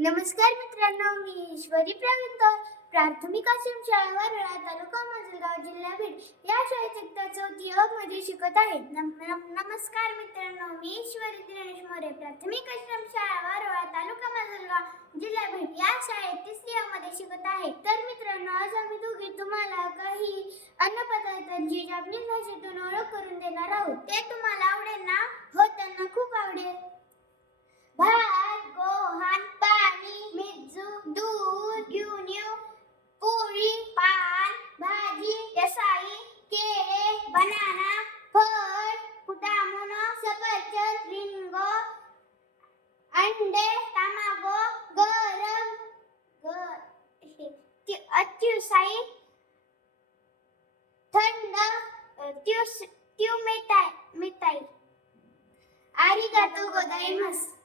नमस्कार मित्रांनो, मी ईश्वरी प्रवीण कौर, प्राथमिक आश्रम शाळा वारोळा, तालुका माजलगाव, जिल्हा बीड या शाळेत इयत्ता चौथी अ मध्ये शिकत आहे. नमस्कार मित्रांनो, मी ईश्वरी दिनेश मोरे, प्राथमिक आश्रम शाळा वारोळा, तालुका माजलगाव, जिल्हा बीड या शाळेत तिसरी अ मध्ये शिकत आहे. तर मित्रांनो, आज आम्ही दोघे तुम्हाला काही अन्नपदार्थांची जापनीज भाषेतून ओळख करून देणार आहोत. ते तुम्हाला आवडेल ना? हो, त्यांना खूप आवडेल. भात, गव्हाण, पाणी, मिरची, दूध, घेऊन येऊ, पोळी, पान, भाजी, रसाई, केळे, बनाना, फळ, फुटामुन, सफरचंद, रिंग, अंडे, टमागो, गरम, अतिसाई, थंड, मिठाई. आरिगातो गोजाइमासु.